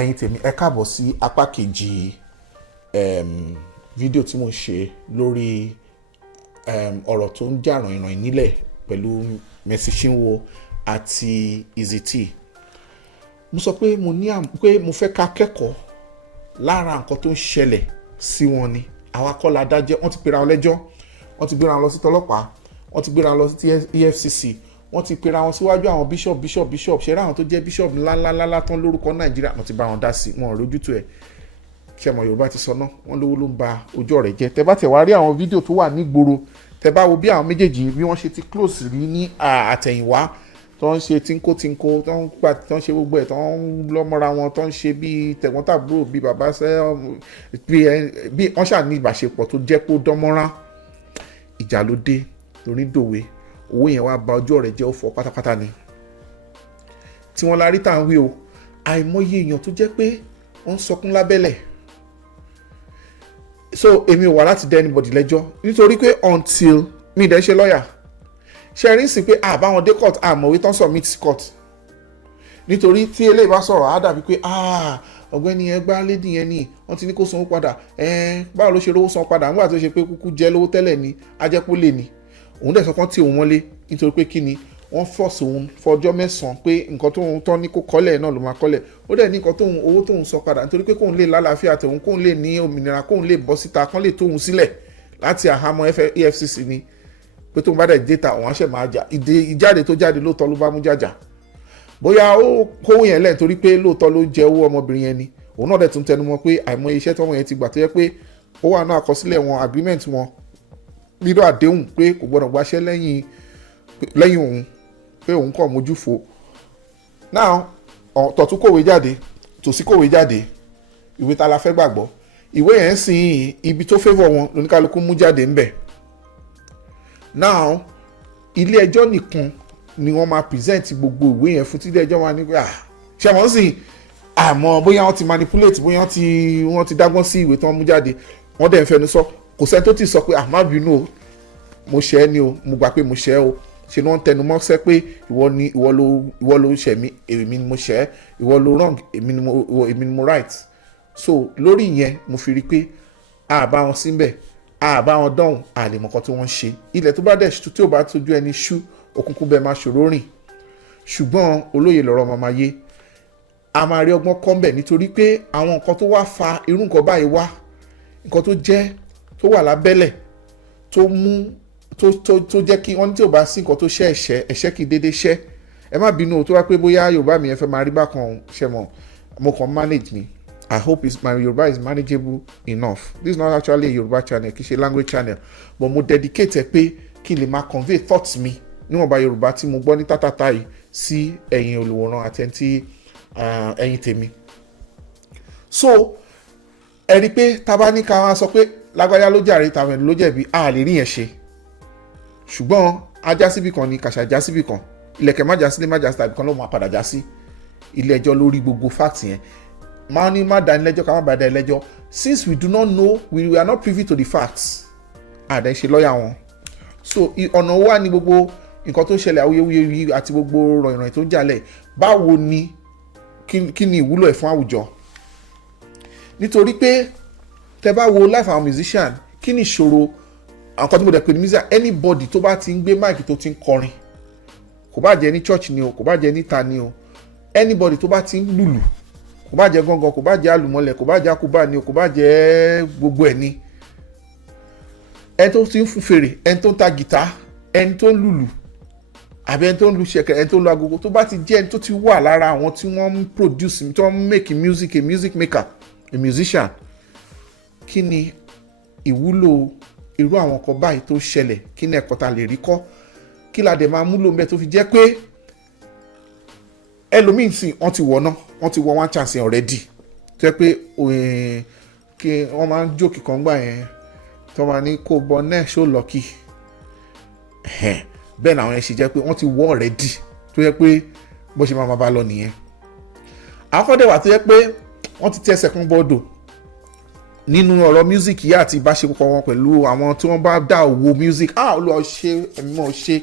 ẹ̀yin tèmi ẹ káàbọ̀ sí apá kejì fídíò tí mo ṣe lórí ọ̀rọ̀ tó ń jà ràìnràìn nílẹ̀ pẹ̀lú mercychinwo àti EEZEE. mo sọ pé mo fẹ́ ká kẹ́kọ̀ọ́ lára nǹkan tó ń ṣẹlẹ̀ sí wọn ni. àwa kọ́ la dájẹ́, wọ́n ti pera wọn lẹ́jọ́, wọ́n ti gbéra wọn lọ sí tọlọ́pàá, wọ́n ti gbéra wọn lọ sí EFCC, wọ́n ti pera wọn síwájú àwọn bishop ṣẹ́ra àwọn tó jẹ́ bishop ńláńláńlá tán lórúkọ Nàìjíríà, wọ́n ti bá wọn dá sí, wọn ò rójútó ẹ̀. ṣẹ́mọ̀ Yorùbá ti sọ náà, wọ́n lówó ló ń ba ojú ọ̀rẹ́ jẹ́. tẹ bá tẹ̀ wá rí àwọn fídíò tó wà nígboro, tẹ bá wo bí àwọn méjèèjì bí wọ́n ṣe ti close rí ní àtẹ̀yìnwá, tó ń ṣe tínko tó ń ṣe gbogbo ẹ̀, tó ń lọ́mọ́ra wọn, tó ń ṣe bí tẹ̀gbọ́n-tàbúrò bí bàbá bí wọ́n ṣà ní ìbáṣepọ̀ tó jẹ́ kó dánmọ́rán. ìjà ló dé lórí dòwe, owó yẹn wá ba ojú ọ̀rẹ́ jẹ́, ó fọ́ pátápátá ni. tí wọ́n la rí tá à ń wí o, àìmọye èèyàn tó jẹ́ pé wọ́n ń sọkún lábẹ́lẹ̀. so èmi ò wá láti dá anybody lẹ́jọ́, nítorí pé until mi dẹ̀ ṣe lọ́ọ̀yà, ṣe rí sí pé àbáwọn dé court àmọ̀wé tán submit court. nítorí tí eléyìí bá sọ̀rọ̀ á dàbí pé ọ̀gbẹ́ni yẹn gbá lédi yẹn ni wọ́n ti ní kó sanwó padà, báwo ló ṣe rówó san padà nígbà tó ṣe pé kúkú jẹ́ lówó tẹ́lẹ̀ ni, ajẹ́pọ̀ lè ní. òun dẹ̀ sọ kán tí òun wọlé nítorí pé kí ni wọ́n fọ́ọ̀sì òun fọjọ́ mẹ́sàn-án pé nǹkan tóun tán ní kó kọ́lẹ̀ náà ló máa kọ́lẹ̀. ó dẹ̀ ní nǹkan owó tóun sọ padà nítorí pé kóun lè lálàáfíà tòun, kóun lè ní òmìnira, kóun lè bọ́ síta, kán lè tóun sílẹ̀ láti àhámọ́ EFCC ni. pé tóun bá dẹ̀ dé ta òun á ṣẹ̀ máa jà. ìjáde tó jáde lóòótọ́ ló bá mú jàjà. bóyá ó kówó yẹn lẹ̀ nítorí pé lóòótọ́ ló jẹ owó ọmọbìnrin yẹn ni. òun náà dẹ̀ tún tẹnu mọ́ pé àìmọye iṣẹ́ tọ́mọ yẹn ti gbà tó yẹ pé ó wà náà àkọsílẹ̀ wọn, agreement wọn, nínú àdéhùn pé kò gbọdọ̀ gbaṣẹ́ lẹ́yìn òun, pé òun kọ̀ mójú fo. now tọ̀tún kòwé jáde, tòsí kòwé jáde, ìwé ta la fẹ́ gbàgbọ́. ìwé yẹn sìn ibi tó favour wọn lóníkálukú mú jáde ńbẹ̀. now ilé ẹjọ́ nìkan ni wọ́n máa present gbogbo ìwé yẹn fún, tí ilé ẹjọ́ máa ní pé ṣé wọ́n sì àmọ́ bóyá wọ́n ti manipulate, bóyá wọ́n ti dágbọ́n sí ìwé tí wọ́n mú jáde. wọ́n dẹ̀ ń fẹnu sọ, kò sẹ́ni tó ti sọ pé má bínú o, mo ṣẹ̀ ẹ́ ni o, mo gbà pé mo ṣẹ̀ ẹ́ o. ṣe ni wọ́n tẹnu mọ́ sẹ́ pé ìwọ ló ṣẹ̀ mí, èmi ni mo ṣẹ̀ ẹ́, ìwọ ló wrong, èmi ni mo right. so lórí ìyẹn mo fi rí pé bá wọn síbẹ̀, bá wọn dánwò, lè mọ̀ nǹkan tí wọ́n ń ṣe. ilẹ̀ tó bá dẹ̀ ṣú tí ò bá tójú ẹni ṣú, òkùnkùn bẹ́ẹ̀ máa ṣòro rìn. ṣùgbọ́n olóye lọ́rọ̀ máa yé, a máa rí ọgbọ́n kọ́ ńbẹ̀, nítorí pé àwọn nǹkan tó wá fa irú nǹkan báyìí wá, nǹkan tó wà lábẹ́lẹ̀ tó jẹ́ kí wọ́n ní tí ò bá sí nǹkan tó ẹ̀ṣẹ̀ kì í dédé ṣẹ́. ẹ má bínú o tó wá pé bóyá Yorùbá mi yẹn fẹ́ máa rí bákan ṣe mọ̀, mo kàn manage ni. I hope my Yoruba is manageable enough. This is not actually a Yoruba channel, kì í ṣe language channel, but mo dedicate ẹ pé kí n lè máa convey thoughts mi níwọ̀nba Yorùbá tí mo gbọ́ ní tátátá yìí sí ẹ̀yin olùwòran àti ẹ̀yin tèmi. so ẹ rí i pé tá bá ní ká wá sọ pé lágbájá ló jàre tàwọn ẹni ló jẹ̀bi, lè rí yẹn ṣe. ṣùgbọ́n ajá síbì kan ni kàṣà já síbì kan, ilẹ̀kẹ̀ má já sílé má já sí tàbí kan ló máa padà já sí. ilé ẹjọ́ lórí gbogbo fact yẹn. máa ní má dání lẹ́jọ́ ká má bàa dá lẹ́jọ́. since we do not know, we are not privy to the facts, àdá ṣe lọ́ọ̀yà wọn. so ọ̀nà wa ni gbogbo nǹkan tó ń ṣẹlẹ̀ awuyewuye àti gbogbo ròyìnròyìn tó ń jalè, báwo ni kí ni ìwúlò ẹ̀ fún àwùjọ. nítorí pé tẹ bá wo life àwọn musician, kí ni ìṣòro àwọn tí mo dẹ̀ pè ní musician, anybody tó bá ti ń gbé máìkì tó ti ń kọrin, kò bá jẹ́ ní church ni o, kò bá jẹ́ níta ni o, anybody tó bá ti ń lùlù, kò bá jẹ́ gángan, kò bá jẹ́ àlùmọ́lẹ̀, kò bá jẹ́ àkúbà ni o, kò bá jẹ́ gbogbo ẹ̀ ni, ẹni tó ti ń fún fèrè, ẹni tó ń ta gìtá, ẹni tó ń lùlù, àbí ẹni tó ń lu ṣẹ̀kẹ̀rẹ̀, ẹni tó ń lu agogo, tó bá ti jẹ́ ẹni tó ti wà lára àwọn tí wọ́n ń produce, tí wọ́n ń make music, a music maker, a musician, kí ni ìwúlò irú àwọn kan báyìí tó ṣẹlẹ̀, kí ni ẹ̀kọ́ ta lè rí kọ́, kí la dẹ̀ máa múlò mẹ́ tó fi jẹ́ pé ẹlòmíì sì wọ́n ti wọ̀ náà, wọ́n ti wọ one chance yẹn already, tó yẹ pé kí wọ́n máa ń jókì kan gbà yẹn tó máa ní kó bọ náà ṣó lọ́kì, bẹ́ẹ̀ làwọn yẹn ṣe jẹ́ pé wọ́n ti wọ́ already, tó yẹ pé bó ṣe máa bá lọ nìyẹn. àwọn kan dẹ̀ wà tó yẹ pé wọ́n ti tẹsẹ̀ kan bọ́ọ̀dọ̀ nínú ọ̀rọ̀ music yìí àti ìbáṣepọ̀ wọn pẹ̀lú àwọn tí wọ́n bá dá owó music. Olúwa ṣe ẹ̀mí mọ́ ṣe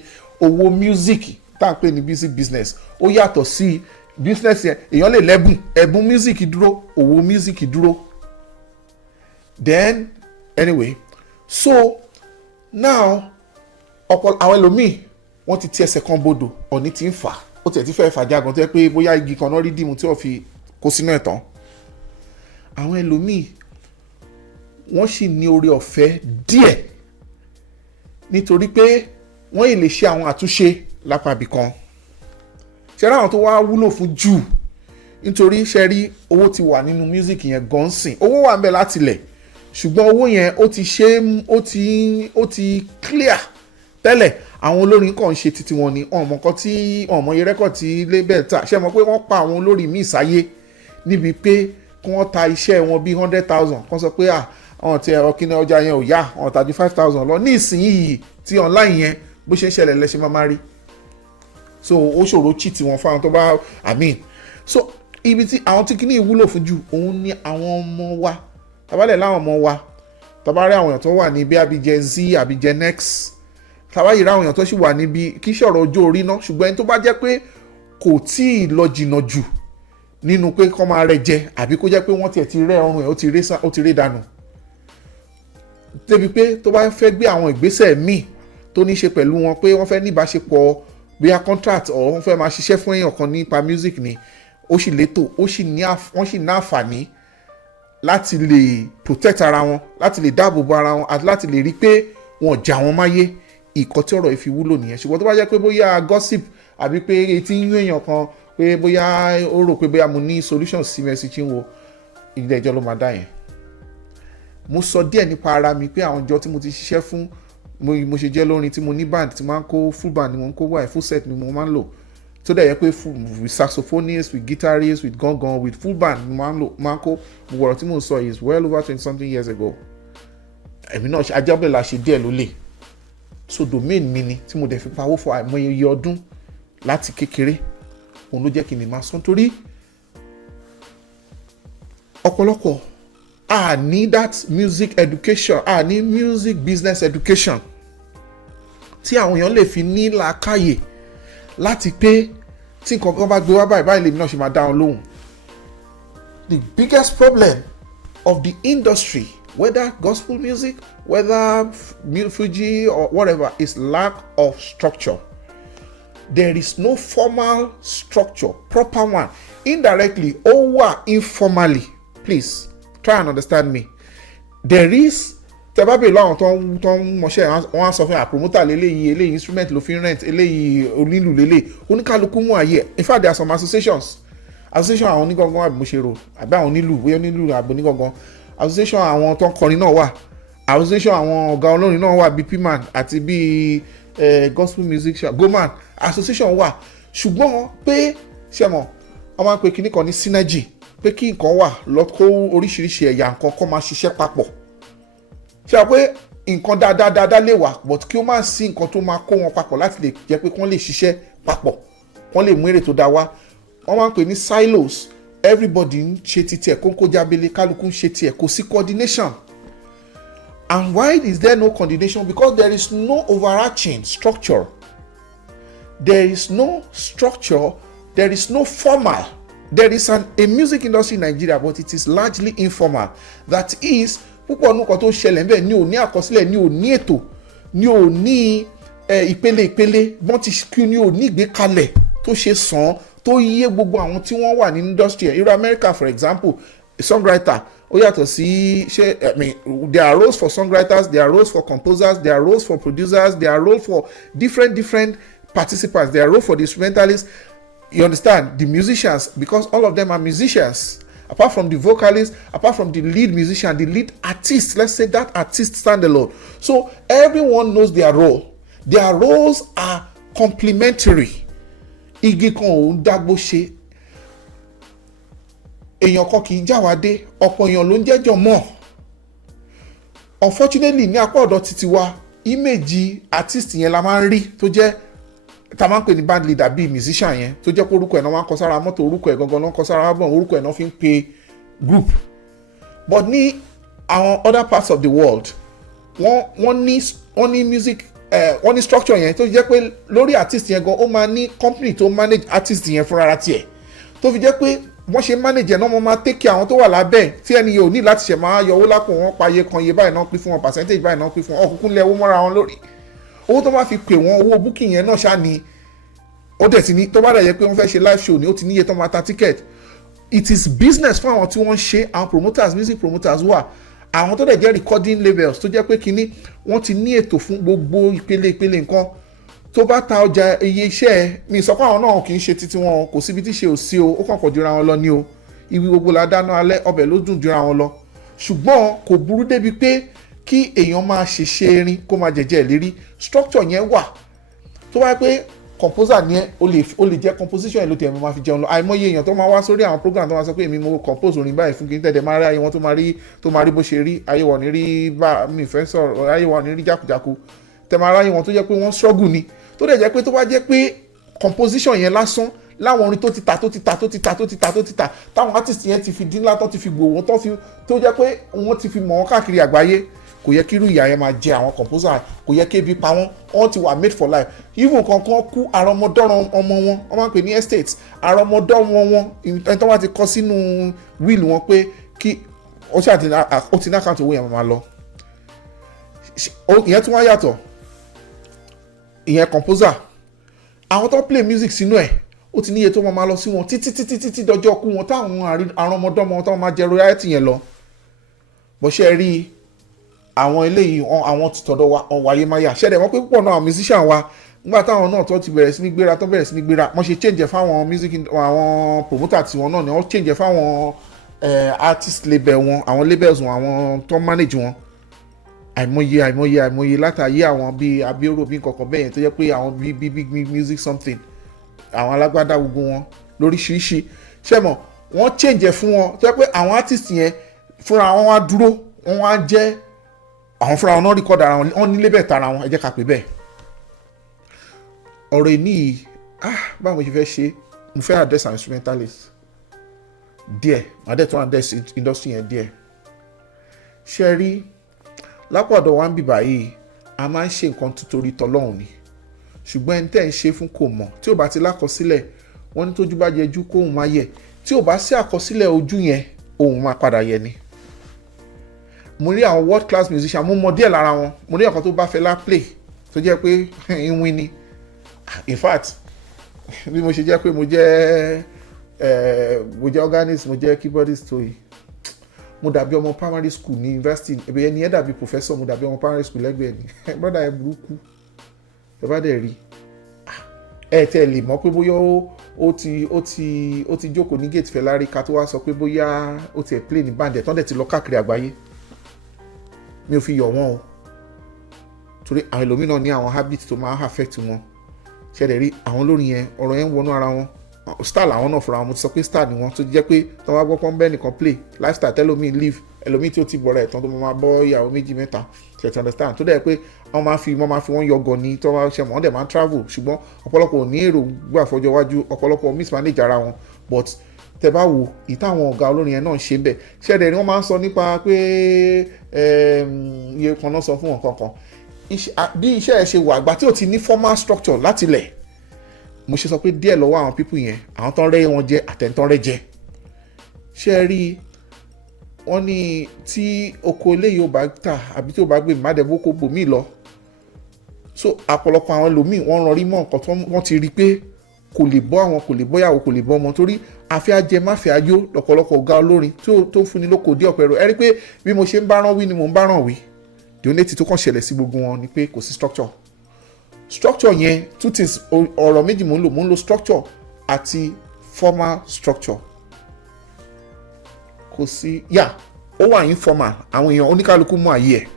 owó music tá à ń pè ní music business ó yàtọ̀ sí business yẹn èèyàn lè lẹ́bùn ẹ̀bùn music dúró òwò music dúró. Then anyway, so now ọ̀pọ̀ àwọn ẹlòmíì wọ́n ti ti ẹsẹ̀ kan bodò ọ̀ní ti ń fà ó tiẹ̀ ti fẹ́ fà jágan tó yẹ pé bóyá igi kan náà rí dìmú tí wọ́n fi kó sínú ẹ̀ tán. Àwọn ẹlòmíì wọ́n sì ní oore ọ̀fẹ́ díẹ̀ nítorí pé wọ́n yìí lè ṣe àwọn àtúnṣe lápá ibì kan. Ṣé ráwọn tó wá wúlò fún jù nítorí ṣe rí owó ti wà nínú music yẹn gan sìn, owó wà ń bẹ láti lẹ̀ ṣùgbọ́n owó yẹn ó ti clear tẹ́lẹ̀. Àwọn olórin kàn ń ṣe títí wọn ni ọmọ kan tí ọmọ yẹn rẹ́kọ̀d tí label ta ṣe mọ̀ pé wọ́n pa àwọn olórin míì sáyé níbi pé kí wọ́n ta iṣẹ́ wọn bíi 100,000 kan sọ pé àwọn tí ẹ̀rọ kíní ọjà yẹn ò yá àwọn tàbí 5,000 lọ ní ìsinyìí tí online yẹn bó ṣe ń ṣẹlẹ̀ lẹ́ṣẹ̀ máa rí. So ó ṣòro cheat wọn fáwọn tó bá so ibi tí àwọn tí kíní ìwúlò fún jù òun ni àwọn ọmọ wa tabalẹ̀ láwọn ọmọ wa tabarí àwọn èèyàn tó wà ní bí Gen Z àbí Gen X tabayìí ráwọn èèyàn tó sì wà níbi kí ṣọ̀rọ̀ ọjọ́ orí náà ṣùgbọ́n ẹni tó bá jẹ́ pé kò tí ì lọ jìnnà jù nínú pé kọ́ máa rẹ jẹ àbí kó jẹ́ pé wọ́n tiẹ̀ ti rẹ́ ọrùn ẹ̀ ó ti ré dànù débi pé tó bá fẹ́ gbé àwọn ìgbésẹ̀ míì tó ní ṣe pẹ̀lú wọn pé wọ́n fẹ́ ní ìbáṣepọ̀ bóyá contract or wọ́n fẹ́ máa ṣiṣẹ́ fún èèyàn kan nípa music ni ó sì létò wọ́n sì ní àǹfààní láti lè protect ara wọn láti lè dáàbò bo ara wọn àti láti lè rí pé wọn jà wọn máyé ìkọ́ tí ọ̀rọ̀ ìfi wúlò nìyẹn. Ṣùgbọ́n tó bá jẹ́ pé bóyá gossip àbí pé etí ń yún èèyàn kan pé bóyá ó rò pé bóyá mo ní solution sí mercychinwo ilé ẹjọ́ ló máa dá yẹn. Mo sọ díẹ̀ nípa ara mi pé àwọn ìjọ tí mo ti ṣiṣẹ́ fún mo ṣe jẹ́ lórin tí mo ní band tí máa ń kó full band ni mo ń kó wáyé full set ni mo máa ń lò tó dẹ̀ yẹ pé with saxophonist with guitarist with gangan with full band ni mo máa ń kó gbogbo ọ̀rọ̀ tí mo sọ is well over 20 something years ago. Èmi náà ajábẹ̀ la ṣe díẹ̀ ló lè so domain mi ni tí mo dẹ̀ fi pawó fún àìmọye iye ọdún láti kékeré òun ló jẹ́ kí n lè máa sọ nítorí ọ̀pọ̀lọpọ̀ a ní that music education a ní music business education tí àwọn èèyàn lè fi ní làákàyè láti pé tí nǹkan kan bá gbé wá báyìí lèmi náà ṣe máa dá wọn lóhùn. The biggest problem of the industry, whether gospel music, whether Fuji or whatever, is lack of structure. There is no formal structure, proper one. Indirectly, or informally, please try and understand me. There is tẹ́bábì láwọn tó ń mọṣẹ́ wọn á sọ fún promoter eléyìí instrument ló fi rent eléyìí onílù lélẹ̀ oníkálukú mú àyè. In fact, there are some association àwọn onígangan àbí mo ṣe rò àbí àwọn onílù bóyá onílù àbí onígangan association àwọn tó ń kọrin náà wà association àwọn ọ̀gá olórin náà wà bíi pman àti bíi gospel musician goman association wà ṣùgbọ́n pé ṣe mọ̀ wọ́n máa ń pe kinní kan ní synergy pé kí nǹkan wà kó oríṣiríṣi ẹ̀yà nǹkan kó máa ṣiṣẹ́ papọ̀ ṣe à pé nǹkan dáadáa lè wà but kí ó má sí nǹkan tó máa kó wọn papọ̀ láti lè jẹ́ pé kí wọ́n lè ṣiṣẹ́ papọ̀ wọ́n lè mú èrè tó dáa wá wọ́n máa ń pè ní silos everybody ń ṣe ti tiẹ̀ kónkó jábélé kálukú ń ṣe tiẹ̀ kò sí coordination. And why is there no coordination? Because there is no overarching structure. There is no structure. There is no formal. There is a music industry in Nigeria, but it is largely informal. That is, púpọ̀ nǹkan tó ṣẹlẹ̀ ńbẹ̀ ní ò ní àkọsílẹ̀ ní ò ní ètò ní ò ní ìpele bọ́n ti kí ní ò ní ìgbékalẹ̀ tó ṣe sàn tó yé gbogbo àwọn tí wọ́n wà ní industry. Irú America, for example, a songwriter ó yàtọ̀ sí there are roles for songwriters, there are roles for composers, there are roles for producers, there are roles for different participants, there are roles for the instrumentalists. You understand? The musicians, because all of them are musicians. Apart from the vocalist, apart from the lead musician, the lead artist, let's say that artist stand alone. So everyone knows their role. Their roles are complementary. Igi kan ò ń dágbó ṣe. Èèyàn kan kì í jáwádé, ọ̀pọ̀ èèyàn ló ń jẹ́jọ́ mọ́. Unfortunately, ní apá ọ̀dọ̀ títí wa, image artist yẹn la máa ń rí tó jẹ́ ta máa ń pè ní band leader bíi musician yẹn tó jẹ́ pé orúkọ ẹ̀ náà máa ń kọ sára mọ́tò, orúkọ ẹ̀ gangan náà ń kọ sára album, orúkọ ẹ̀ náà fi ń pe group. But ní àwọn other parts of the world wọ́n ní music wọ́n ní structure yẹn tó jẹ́ pé lórí artist yẹn gan ó máa ní company tó manage artist yẹn fúnra tiẹ̀ tó fi jẹ́ pé wọ́n ṣe manage ẹ̀ náà wọ́n máa take care àwọn tó wà lábẹ́ tí ẹni yóò ní láti ṣẹ̀ máa yọ owó lápò wọn payé kan iye báyìí náà pín fún wọn percentage báyìí náà pín fún wọn ọkùnkùn lẹ owó mọ́ra wọn lórí owó tó máa fi pè wọ́n owó booking yẹn náà ṣáà ni ó dẹ̀ ti ní tó bá dẹ̀ yẹ pé wọ́n fẹ́ ṣe live show ni ó ti níye tó máa ta ticket. It is business fún àwọn tí wọ́n ń ṣe àwọn promoters music promoters wà àwọn tó dẹ̀ jẹ́ recording labels tó jẹ́ pé kínní wọ́n ti ní ètò fún gbogbo ìpele nǹkan tó bá ta ọjà iye iṣẹ́ ẹ mi sọ pé àwọn náà kì í ṣe títí wọn kò síbi tí ṣe ò sí o ó kàn pọ̀ jura wọn lọ ní o ibi gbogbo la dáná alẹ́ ọbẹ̀ ló dùn jura wọn lọ ṣùgbọ́n kò burú débi pé kí èèyàn máa ṣèṣe erin kó máa jẹ̀jẹ̀ lérí structure yẹn wà tó wáyé pé composer ni ẹ o lè jẹ́ composition ẹ̀ ló tẹ̀ ẹ̀ máa fi jẹun lọ àìmọye èèyàn tó máa wá sórí àwọn program tó máa sọ pé èmi mo compose orin báyìí fún kí n tẹ̀lé máa rí ayé wọn tó máa rí bó ṣe rí ayé wọn ní rí bá mi fẹ́ sọ̀rọ̀ ayé wọn ní rí jákujàku tẹ̀ máa ráyé wọn tó jẹ́ pé wọ́n struggle ni tó dẹ̀ jẹ́ pé tó bá jẹ́ pé composition yẹn lásán láwọn orin tó ti ta táwọn artist yẹn ti fi dín látọ́ ti fi gbòòwò tó jẹ́ pé wọ́n ti fi mọ̀ wọ́n káàkiri àgbáyé kò yẹ kí irú ìyà yẹn máa jẹ àwọn composer kò yẹ kí ebi pa wọ́n ti wà made for life even kankan kú àrọmọdọ́rọ̀ ọmọ wọn wọ́n máa ń pè ní estate àrọmọdọ́rọ̀ wọn ẹni tó bá ti kọ sínú will wọn pé kí ó ti ní àkáǹtì owó yẹn máa lọ ìyẹn tí wọ́n yàtọ̀ ìyẹn composer àwọn tó play music sínú ẹ̀ ó ti níye tó máa lọ sí wọn títí dọjọ́ kú wọn táwọn àrọmọdọ́mọ wọn tó máa jẹ royalty yẹn lọ bó ṣe rí àwọn eléyìí àwọn ti tọ̀dọ̀ wáyé máyà ṣẹ́dẹ̀ wọ́n pé púpọ̀ náà musician wa nígbà táwọn náà tó ti bẹ̀rẹ̀ sí ní gbéra wọ́n ṣe change fáwọn music àwọn promoter tiwọn náà ni wọ́n change fáwọn artist label wọn àwọn labels wọn àwọn tó manage wọn àìmọye látàyé àwọn bíi abioro bíi kankan bẹ́ẹ̀ yẹn tó jẹ́ pé àwọn bíi music something àwọn alágbádá gbogbo wọn lóríṣiríṣi ṣẹ́mọ̀ wọ́n change fún wọn tó jẹ́ pé àwọn artist yẹn fúnra wọn wá dúró wọn wá jẹ́ àwọn fúnra wọn náà record ara wọn ní label tara wọn ẹ jẹ́ ká pè bẹ́ẹ̀ ọ̀rọ̀ ìní yìí báwo mo ṣe fẹ́ ṣe mo fẹ́ address àwọn instrumentalist díẹ̀ màá dẹ̀ tún address industry yẹn díẹ̀ ṣe rí lápọ̀dọ̀ wa ń bìbà yìí a máa ń ṣe nǹkan títorí tọlọ́hun ni ṣùgbọ́n ẹni tẹ́ ń ṣe fún kò mọ̀ tí ò bá ti lákọsílẹ̀ wọ́n ní tójú bá jẹjú kóhun máa yẹ tí ò bá sí àkọsílẹ̀ ojú yẹn òun máa padà yẹ ni mo rí àwọn world class musician mo mọ díẹ̀ lára wọn mo rí ọ̀kan tó bá Fẹlá play tó jẹ́ pé ìwìn ni in fact bí mo ṣe jẹ́ pé mo jẹ́ organist mo jẹ́ keyboardist tó yìí mo dàbí ọmọ primary school ní university ẹbí ẹni ẹ dàbí professor mo dàbí ọmọ primary school lẹ́gbẹ̀ẹ́ ni brother ẹ burúkú ẹ bá dẹ̀ rí ẹ tẹ́ lè mọ̀ pé bóyá ó ti jókòó ní gate Fẹlá rí ká tó wá sọ pé bóyá ó ti ẹ̀ play ní band ẹ̀ tán dẹ̀ ti lọ káàkiri àgbáyé mi ò fi yọ̀ wọ́n o torí àwọn ẹlòmíràn ní àwọn habit tó máa affect wọn ṣẹlẹ̀ rí àwọn olórin yẹn ọ̀rọ̀ yẹn ń wọnú ara wọn star làwọn náà fúnra wọn mo ti sọ pé star ni wọn tó jẹ́ pé tí wọ́n bá gbọ́ pọ́n bẹ́ẹ̀ nìkan play lifestyle tẹ́lómi live ẹlòmíì tí ó ti bọ̀rẹ̀ tán tó máa bọ́ ìyàwó méjì mẹ́ta ṣe understand tó dẹ̀ pé wọ́n máa fi wọ́n yọgọ̀ ní tó máa ṣe wọ́n dẹ̀ máa travel ṣùgbọ́n ọ̀pọ̀lọpọ̀ ò ní èrò gbà fọjọ́ wájú ọ̀pọ̀lọpọ̀ mismanage ara wọn but tẹ bá wo ìtàwọn ọ̀gá olórin yẹn náà ṣe ń bẹ̀ ṣẹ́ẹ̀dẹ̀ ni wọ́n máa ń sọ nípa pé iye kan náà sọ fún wọn kankan bí iṣẹ́ ẹ̀ ṣe wà àgbà tí ò ti ní formal structure láti lẹ̀ mo ṣe sọ pé díẹ̀ lọ́wọ́ àwọn people yẹn àwọn tán rẹ́ wọn jẹ àtẹ̀ntán rẹ́ jẹ ṣé ẹ rí wọ́n ní tí oko eléyìí ò bá tà àbí tí ò bá gbé mádẹ́bó kó bòmí lọ so àpọ̀lọpọ̀ àwọn ẹlòmíì wọ́n rọrí mọ́ nǹkan tó wọ́n ti rí pé kò lè bọ́ àwọn kò lè bọ́ yàwó kò lè bọ́ ọmọ torí àfẹ́ ajẹ máfẹ́ ayó lọ́pọ̀lọpọ̀ ọ̀gá olórin tó fúnni lóko dé ọ̀pẹ̀rọ ẹ rí pé bí mo ṣe ń bá rán wí ni mo ń bá rán wí donate tó kàn ṣẹlẹ̀ sí gbogbo wọn ni pé kò sí structure yẹn two things ọ̀rọ̀ méjì mò ń lo structure àti formal structure kò sí ó wà informal àwọn èèyàn oníkálukú mú àyè ẹ̀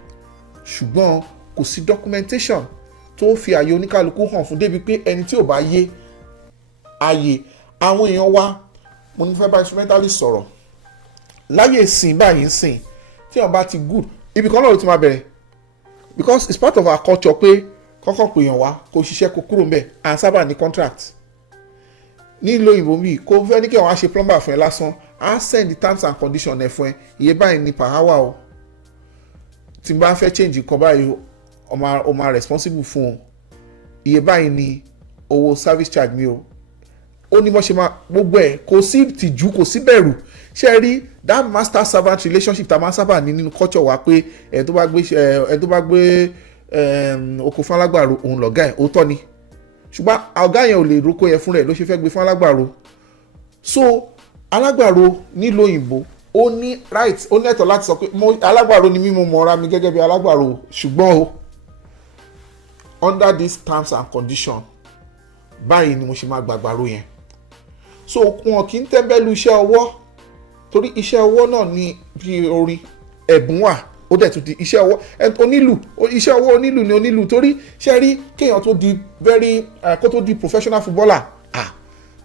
ṣùgbọ́n kò sí documentation tó fi àyè oníkálukú hàn fún débi pé ẹni tí ò bá yé àyè àwọn èèyàn wa mo ní fẹ́ bá instrumentalist sọ̀rọ̀ láyé sìn báyìí sìn tí wọ́n bá ti good ibi kan náà ló ti máa bẹ̀rẹ̀ because it's part of our culture pé kọ́kọ́ pè yàn wá kó ṣiṣẹ́ kó kúrò ńbẹ̀ à ń sábà ní contract nílò òyìnbó mi kó fẹ́ ní kí wọ́n á ṣe plumber fún ẹ lásán á send the terms and conditions ẹ fún ẹ iye báyìí ní per hour o tí n bá fẹ́ change nǹkan báyìí o máa responsible fún o iye báyìí ní owó service charge mi o ó ní wọ́n ṣe máa gbogbo ẹ̀ kò sí tìjú kò sí bẹ̀rù ṣe rí that master servant relationship tá a máa sábà ní nínú culture wa pé ẹ̀ tó bá gbé oko fún alágbàro òun lọ̀gá ẹ̀ òótọ́ ni ṣùgbọ́n ọ̀gá yẹn ò lè roko yẹn fún rẹ̀ ló ṣe fẹ́ gbé fún alágbàro so alágbàro nílò òyìnbó ó ní right ó ní ẹ̀tọ́ láti sọ pé alágbàro ni mí mo mọ̀ra mi gẹ́gẹ́ bí alágbàro ṣùgbọ́n o under these terms and conditions báyìí ni mo ṣe máa gbàgbàro yẹn so wọn kì í tẹ́ńbẹ́lú iṣẹ́ ọwọ́ torí iṣẹ́ ọwọ́ náà ní bí orin ẹ̀bùn wà ó dẹ̀ tún di iṣẹ́ ọwọ́ onílù iṣẹ́ ọwọ́ onílù ni onílù torí ṣe rí kéèyàn tó di kó tó di professional footballer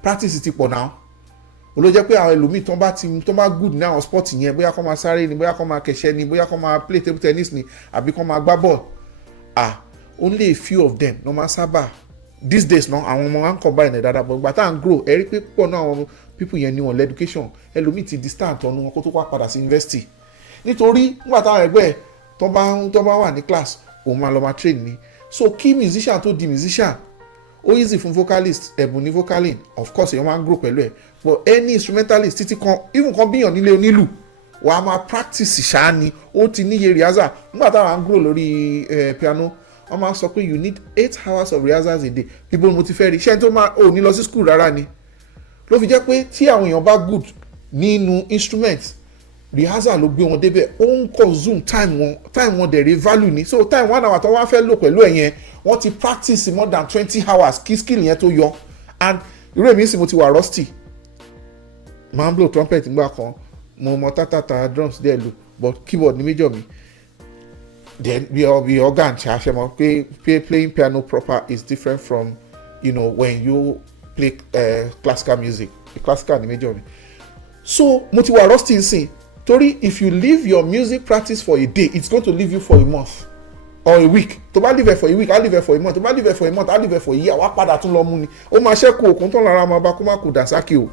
practice ti pọ̀ náà ló jẹ́ pé àwọn ẹlòmíì tó bá good ní àwọn sport yẹn bóyá kó máa sáré ni bóyá kó máa kẹ̀ṣẹ́ ni bóyá kó máa play table tennis ni àbí kó máa gbá ball only a few of them ló máa sábà these days náà àwọn ọmọ wa ń combine ẹ̀ dáadáa but ìgbà tá à ń grow ẹ̀rí pé púpọ̀ náà àwọn people yẹn ní wọn lẹ́dúkéṣọ̀n ẹlòmíì ti distant ọ̀nù wọn kó tó wá padà sí university nítorí nígbà táwọn ẹgbẹ́ tó bá wà ní class òun máa lọ máa train ni so kí musician tó di musician ó easy fún vocalist ẹ̀bùn ní vocaling of course èèyàn máa ń grow pẹ̀lú ẹ̀ but any instrumentalist títí kan even kan bíyàn nílé onílù wà á máa practice ṣáá ni ó ti níye rehearsal nígbà táwọn à ń grow lórí piano wọ́n máa sọ pé you need 8 hours of rehearsals a day people mo ti fẹ́ rí iṣẹ́ tó máa ò ní lọ sí school rárá ni ló fi jẹ́ pé tí àwọn èèyàn bá good nínú instrument rehearsal ló gbé wọn débẹ̀ ó ń consume time wọn dẹ̀ rí value ni so time 1 hour tó wá fẹ́ lò pẹ̀lú ẹ̀ yẹn wọ́n ti practice more than 20 hours kí skill yẹn tó yọ and irú èmi sì mo ti wà rusty máa ń blow trumpet nígbà kan mo mọ tátàtà drums díẹ̀ lò but keyboard ní major mi then be organ ṣe mọ̀ pé playing piano proper is different from when you play classical music classical ní major mi so mo ti wà rusty nsìn torí if you leave your music practice for a day it's going to leave you for a month or a week tó bá leave it for a week I'll leave it for a month tó bá leave it for a month I'll leave it for a year wá padà tún lọ mú ni ó máa ṣẹ́kù òkun tó lára máa bá kó má kù dàsákì o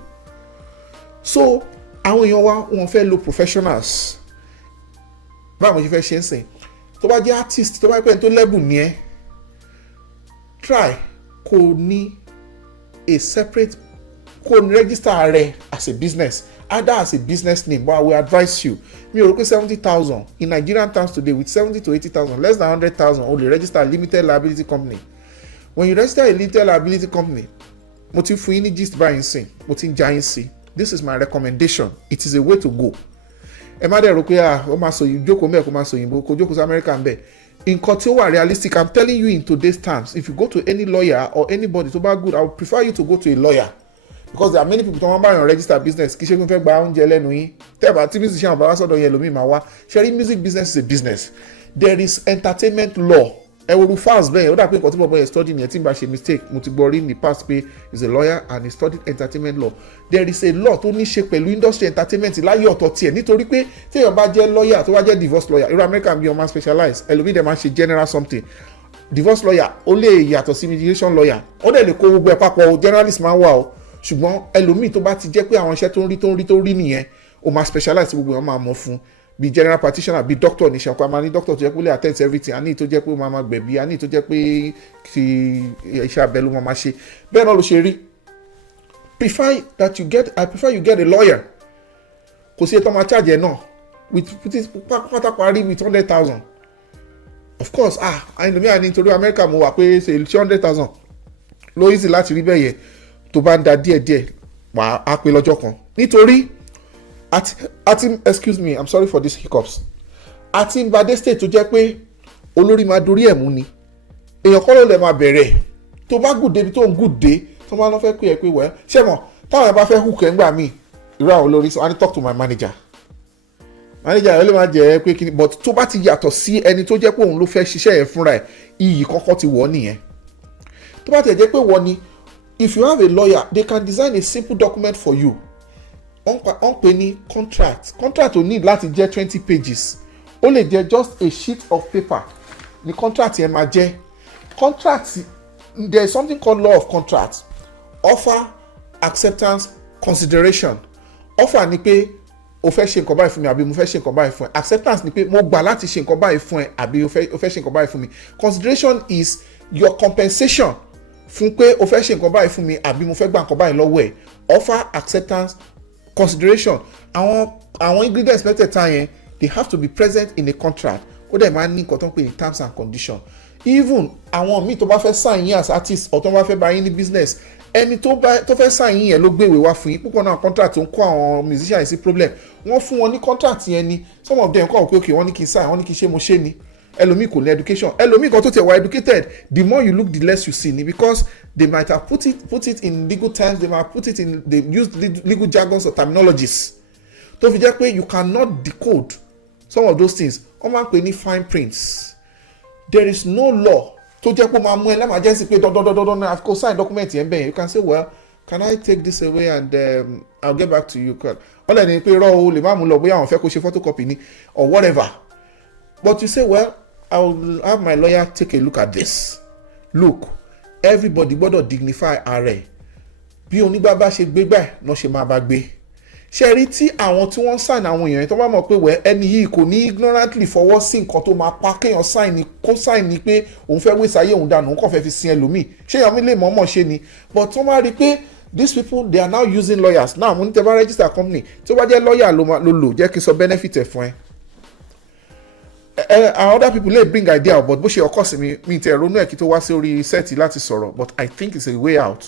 so àwọn èèyàn wa wọn fẹ́ lo professionals báwo ṣe fẹ́ ṣe ń sìn tó bá jẹ́ artist tó bá pẹ́ tó lẹ́bùn ní ẹ́ try kò ní a separate kò ní register rẹ as a business either as a business name but I will advise you mi ò rò pé 70,000 in Nigerian terms today with 70 to 80,000 less than 100,000 o lè register a limited liability company when you register a limited liability company mo ti fún yín ní gist báyìí sìn mo ti ń já yín sí this is my recommendation it is a way to go ẹ má dẹ̀ rò pé ó máa sọ yìí jókòó mẹ́ẹ̀ kó máa sọ yìnbó kó jókòó sí America ń bẹ̀ nǹkan tí ó wà realistic I'm telling you in today's terms if you go to any lawyer or anybody tó bá good I would prefer you to go to a lawyer because there are many people tó wọ́n bá yàn register business kì í ṣe kí n fẹ́ gba oúnjẹ lẹ́nu yín tẹ́ẹ̀bà tí musician àbá wá sọ́dọ̀ yẹn lómi máa wá ṣẹ́rí music business is a business there is entertainment law ẹ wo fans bẹ́ẹ̀ ó dà pé nǹkan tí bọ̀bọ̀ yẹn study nìyẹn tí n bá ṣe mistake mo ti gbọ́ rí in the past pé he is a lawyer and he studied entertainment law there is a law tó ní ṣe pẹ̀lú industry entertainment láyé ọ̀tọ̀ tiẹ̀ nítorí pé téèyàn bá jẹ́ lawyer tó wá jẹ́ divorce lawyer irú American bí wọ́n máa specialize ẹlòmíì dẹ̀ máa ṣe general something divorce lawyer ó lè yàtọ̀ sí mediation lawyer ó dẹ̀ lè kó gbogbo ẹ̀ papọ̀ generalist máa ń wà o ṣùgbọ́n ẹlòmíì tó bá ti jẹ́ pé àwọn iṣẹ́ tó ń rí nìyẹn ó máa specialize gbogbo ẹ̀ máa mọ̀ fún bí general practitioner bí doctor ní ṣàkóso àmà ní doctor tó jẹ́ pé ó lè attend to everything àní tó jẹ́ pé ó máa gbẹ̀bí àní tó jẹ́ pé kí iṣẹ́ abẹ ló máa ṣe bẹ́ẹ̀ náà ló ṣe rí I prefer you get a lawyer kò sí ètò ọmọ charge ẹ̀ náà with pátá parí with 100,000 of course ẹlòmíràn ní nítorí America mo wà pé ṣe 100,000 ló easy láti rí bẹ́ẹ̀ yẹn tó bá ń da díẹ̀díẹ̀ wà á pé lọ́jọ́ kan nítorí àti excuse me I'm sorry for these hiccups àti ìbàdí state tó jẹ́ pé olórí máa dorí ẹ̀ mú ni èèyàn kọ́ ló lè máa bẹ̀rẹ̀ tó bá gùn débi tó ń gùn dé tó máa ń fẹ́ pé ẹ pé wẹ́ ṣé mọ̀ táwọn ẹ̀ bá fẹ́ hùkẹ́ ńgbà míì irú àwọn olórí so I need to talk to my manager ẹ̀ ló máa jẹ́ pé kí ni but tó bá ti yàtọ̀ sí ẹni tó jẹ́ pé òun ló fẹ́ ṣiṣẹ́ yẹn fúnra ẹ̀ iyì kọ́kọ́ ti wọ̀ nìyẹn tó bá tẹ̀ jẹ́ pé wọ́n ni if you have a lawyer they can design a simple document for you on pè ní contract ò need láti jẹ́ 20 pages ó lè jẹ́ just a sheet of paper ní contract yẹn máa jẹ́ contract there is something called law of contract offer acceptance consideration offer ni pé o fẹ́ ṣe nǹkan báyìí fún mi àbí mo fẹ́ ṣe nǹkan báyìí fún ẹ acceptance ni pé mo gbà láti ṣe nǹkan báyìí fún ẹ àbí o fẹ́ ṣe nǹkan báyìí fún mi consideration is your compensation fún pé o fẹ́ ṣe nǹkan báyìí fún mi àbí mo fẹ́ gba nǹkan báyìí lọ́wọ́ ẹ̀. Offer, acceptance, consideration. Àwọn ingredients mẹ́tẹ̀ẹ̀ta yẹn they have to be present in a contract. Ó dẹ̀ máa ní nǹkan tó ń pè ní terms and conditions. Even àwọn míì tó bá fẹ́ sign yín as artist or tó bá fẹ́ bá yín ní business, ẹni tó fẹ́ sign yín yẹn ló gbé ìwé wá fún yín. Púpọ̀ náà contract tó ń kó àwọn musicians sí problem, wọ́n fún wọn ní contract yẹn ni. Some of them kọ́ okay wọ́n ní kí n sign, wọ́n ní kí n ṣe mo ṣe ni. Ẹlòmíì kò ní education, ẹlòmíì kan tó tẹ̀ wá educated, the more you look the less you see ni, because they might have put it in legal terms, they might put it in, they use legal jargons or terminologies tó fi jẹ́ pé you cannot decode some of those things. Wọ́n máa ń pè ní fine prints. There is no law tó jẹ́ pé ó máa mú ẹ lẹ́màjẹ́sì pé dandandandan náà kó sign document yẹn bẹ́ẹ̀. You can say, well, can I take this away and I'll get back to you. Wọ́n lẹ́ni pé rọ́ o lè má mú lọ bóyá àwọn fẹ́ kó ṣe photocopy ni or whatever. But you say, well, I'll have my lawyer take a look at this. Look, everybody gbọ́dọ̀ dignify ara ẹ̀. Bí onígbà bá ṣe gbé gbà náà ṣe máa bá gbé. Ṣé rí tí àwọn tí wọ́n sign àwọn èèyàn tó bá mọ̀ pé wẹ́ ẹni yìí kò ní ignorantly fọwọ́ sí nǹkan tó máa pa kéèyàn sign ni kó sign ni pé òun fẹ́ wé sáyé òun dànù òun kàn fẹ́ fi sin ẹlòmíì. Ṣé èèyàn mi lè mọ̀ọ́mọ̀ ṣe ni? But wọ́n máa rí pé these people they are now using lawyers. Now mo ní tẹ́ bá register company tí ó bá jẹ́ lawyer ló lò jẹ́ kí n sọ benefit ẹ̀ fún ẹ. Other people lè bring idea but bó ṣe ọkọ sí mi tẹ ronú ẹ̀ kí tó wá sí orí sẹ́ẹ̀tì láti sọ̀rọ̀, but I think it's a way out.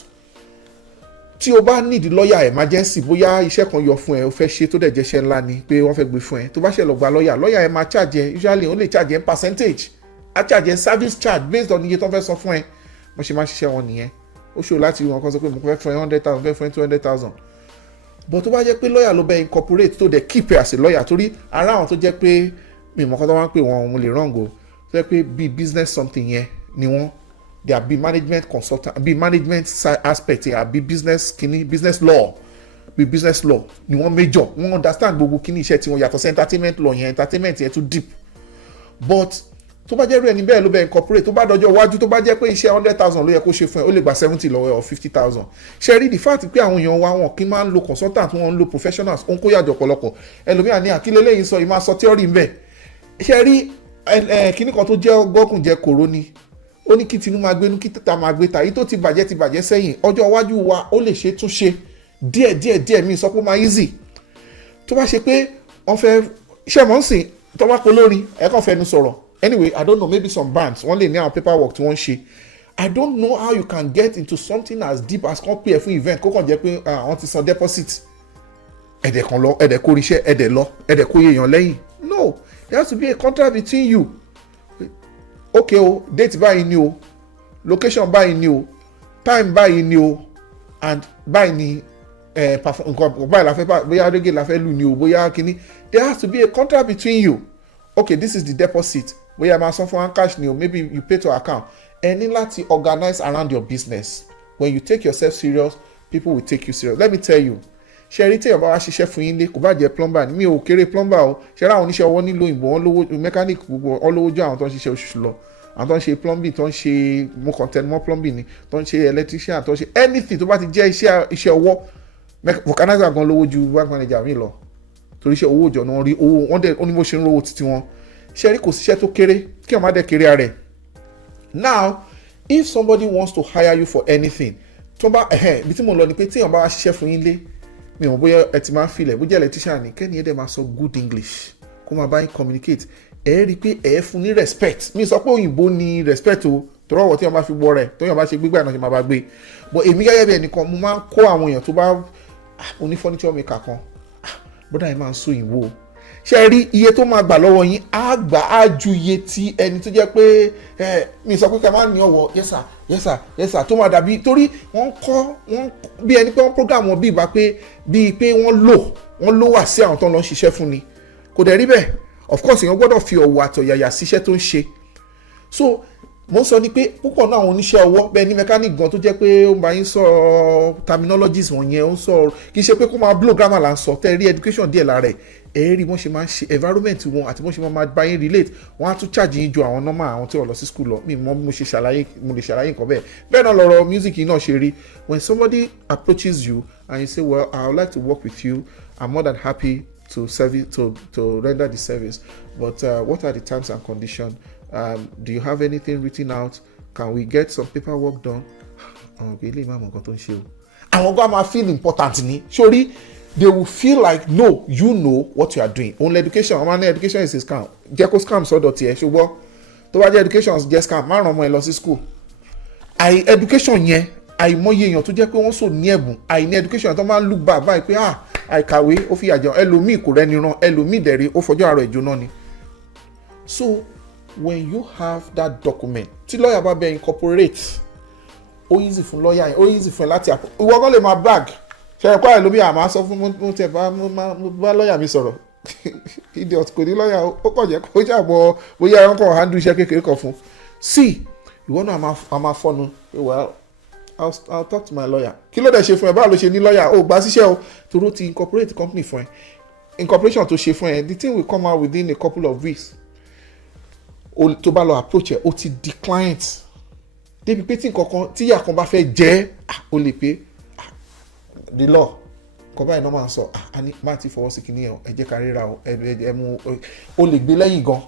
Tí o bá need lawyer emergency bóyá iṣẹ́ kan yọ fún ẹ o fẹ́ ṣe tó dẹ̀ jẹ́ iṣẹ́ ńlá ni pé wọ́n fẹ́ gbé fún ẹ tó bá ṣe lọ gba lawyer ẹ máa charge ẹ usually ó lè charge ẹ percentage á charge ẹ service charge based on iye tó fẹ́ sọ fún ẹ. Mo ṣe máa ṣiṣẹ́ wọn nìyẹn. Ó ṣòro láti rí wọn kan sọ pé mo fẹ́ fún ẹ 100,000 fẹ́ fún ẹ 200,000. But tó bá jẹ́ pé lawyer ló bẹ incorporate tó dẹ̀ keep ẹ as a lawyer torí ara àwọn tó jẹ́ pé mi mọ̀ kọ́ tó máa ń pè wọ́n mo lè wrong o tó jẹ́ pé bí business something yẹn ni wọ́n they are be management consultant be management aspect yẹn be business kini business law be business law ni wọ́n major wọ́n understand gbogbo kini iṣẹ́ tí wọ́n yàtọ̀ sí entertainment law yẹn entertainment yẹn too deep. But tó bá jẹ́ rẹ̀ níbẹ̀ ló bẹ incorporate tó bá dọjọ́ iwájú tó bá jẹ́ pé iṣẹ́ 100,000 ló yẹ kó ṣe fún ẹ ó lè gba 70 lọ́wọ́ or 50,000. Ṣe rí the fact pé àwọn èèyàn wa wọn kì í máa ń lo consultant wọn ń lo professionals ó ń kó yàjọ ọ̀pọ̀lọpọ̀ ẹlòmíràn ní àkílẹ̀ lẹ́yìn sọ ìmáa sọ theory ń bẹ̀. Ṣe rí kíní kan tó jẹ́ gbọ́kùn jẹ́ kòró ni ó ní kí tinú máa gbénú kí títà máa gbé ta èyí tó ti bàjẹ́ sẹ́yìn ọjọ́ iwájú wa ó lè ṣe tún ṣe díẹ̀ mi sọ pé ó máa easy tó bá ṣe pé wọ́n fẹ́ ṣe mọ́ ń sìn tó bá polórin ẹ̀kan fẹnu sọ̀rọ̀ anyway I don't know maybe some bands wọ́n lè ní àwọn paperwork tí wọ́n ṣe I don't know how you can get into something as deep as kan pay ẹ fún event kó kàn jẹ́ pé wọ́n ti san deposit ẹ̀dẹ̀ kan lọ ẹ̀dẹ̀ kó ríṣẹ́ ẹ̀dẹ̀ lọ ẹ̀dẹ̀ kó yéèyàn lẹ́yìn no there has to be a contract between you. Okay o date báyìí ni o location báyìí ni o time báyìí ni o and báyìí ni nǹkan báyìí la fẹ́ bóyá reggae la fẹ́ lù ni o bóyá kíní there has to be a contract between you. Okay this is the deposit bóyá máa san fún cash ni o maybe you pay to account ẹ ní láti organize around your business. When you take yourself serious people will take you serious. Let me tell you ṣe rí téèyàn bá wá ṣiṣẹ́ fún yín lé kò bá jẹ́ plumber ni mi ò kéré plumber o ṣe ráwọn oníṣẹ́ ọwọ́ nílò ìbò wọn lówó mechanic gbogbo wọn lówó jọ àwọn tó ń ṣiṣẹ́ oṣù lọ àwọn tó ń ṣe plumbing tó ń ṣe mo content mọ́ plumbing ni tó ń ṣe electrician tó ń ṣe anything tó bá ti jẹ́ iṣẹ́ ọwọ́ vulcanizer gan lówó ju bank manager mi lọ torí iṣẹ́ owó òjò náà rí owó wọn dẹ̀ ó ní bó ṣe ń rówó títí wọn ṣe rí kò síṣẹ́ tó kéré kí wọ́n má dẹ̀ kéré ara ẹ̀. Now if somebody wants to hire you for anything tó bá ibi tí mo lọ ni pé téèyàn bá wá ṣiṣẹ́ fún yín lé mi ò bóyá ẹ ti máa ń filẹ̀ bó jẹ́ electrician ni kẹ́ni ẹ̀ dẹ̀ máa sọ good English kó máa bá yín communicate ẹ rí i pé ẹ fún ní respect mi sọ pé òyìnbó ní respect o tọrọ ọwọ́ tí wọ́n bá fi wọ rẹ̀ tó yàn bá ṣe gbígbà náà ṣe máa bá gbé but èmi gẹ́gẹ́ bí ẹnìkan mo máa ń kó àwọn èèyàn tó bá oní furniture maker kan bọ́dà yẹn máa ń sọ òyìnbó ṣe rí iye tó máa gbà lọ́wọ́ yín á gbà á ju iye tí ẹni tó jẹ́ pé mi sọ pé ká má ní ọwọ́ yes sir tó máa dàbí torí wọ́n bí ẹni pé wọ́n program wọn bíi pé wọ́n lò wá sí àwọn tó ń lọ ṣiṣẹ́ fún ni kò dẹ̀ rí bẹ́ẹ̀ of course èèyàn gbọ́dọ̀ fi ọ̀wọ̀ àtọ̀yàyà síṣẹ́ tó ń ṣe so mo sọ ni pé púpọ̀ náà àwọn oníṣẹ́ ọwọ́ bẹ́ẹ̀ ní mechanic gan tó jẹ́ pé ó ń bá yín sọ terminologies wọ̀nyẹn ó ń sọ kì í ṣe pé kó máa blow grammar là ń sọ tẹ́ rí education díẹ̀ lára ẹ̀ rí wọ́n ṣe máa ń ṣe environment wọn àti wọ́n ṣe máa bá yín relate wọ́n á tún charge yín ju àwọn normal àwọn tí wọ́n lọ sí school lọ mi mọ́ mo lè ṣàlàyé nǹkan bẹ́ẹ̀ náà lọ́rọ̀ music yìí náà ṣe rí when somebody approaches you and you say well I would like to work with you I'm more than happy to render the service but what are the terms and conditions? Do you have anything written out? Can we get some paperwork done? àwọn òkè ilé ìmọ̀ nǹkan tó ń ṣe o àwọn gan máa feel important ni sórí they will feel like no you know what you are doing only education ọmọ ní education is a scam jẹ́ kó scam sọ́dọ̀ tiẹ̀ ṣùgbọ́n tó bá jẹ́ education jẹ́ scam má ràn ọmọ ẹ lọ sí school education yẹn àìmọye èèyàn tó jẹ́ pé wọ́n sò ní ẹ̀bùn àìní education tó máa ń look back báyìí pé àìkàwé ó fi àjẹun ẹlòmíì kò rẹ́ni rán ẹlòmíì dẹ̀rẹ̀ ó fọjọ́ àrọ̀ ìjóná ni. So when you have that document tí lọ́ọ̀yà bá bẹ incorporate ó easy fún lọ́ọ̀yà yẹn ó easy fún ẹ láti àpò ìwọ kan lè máa brag ṣe ẹ̀kọ́ ẹlòmíì àmọ́ sọ fún mo tẹ̀ bá lọ́ọ̀yà mi sọ̀rọ̀ idiot kò ní lọ́ọ̀yà ó kàn jẹ́ kó jàbọ̀ bóyá ẹ̀rọ kan handle iṣẹ́ kékeré kan fún sí ìwọ náà a máa fọ́nu well I'll talk to my lawyer kí ló dẹ̀ ṣe fún ẹ báwo ló ṣe ní lọ́ọ̀yà ó gbà síṣẹ́ o toró ti incorporate company fún ẹ incorporation tó ṣe fún ẹ the thing will come out within a couple of weeks tó bá lọ approach ẹ ó ti di client débi pé tí nǹkankan tí ìyá kan bá fẹ́ jẹ́ ó lè pé the law kọ́ báyìí náà máa ń sọ má ti fọwọ́ sí kìíní ẹ jẹ́ ká ríra ẹ mú ó lè gbé lẹ́yìn gan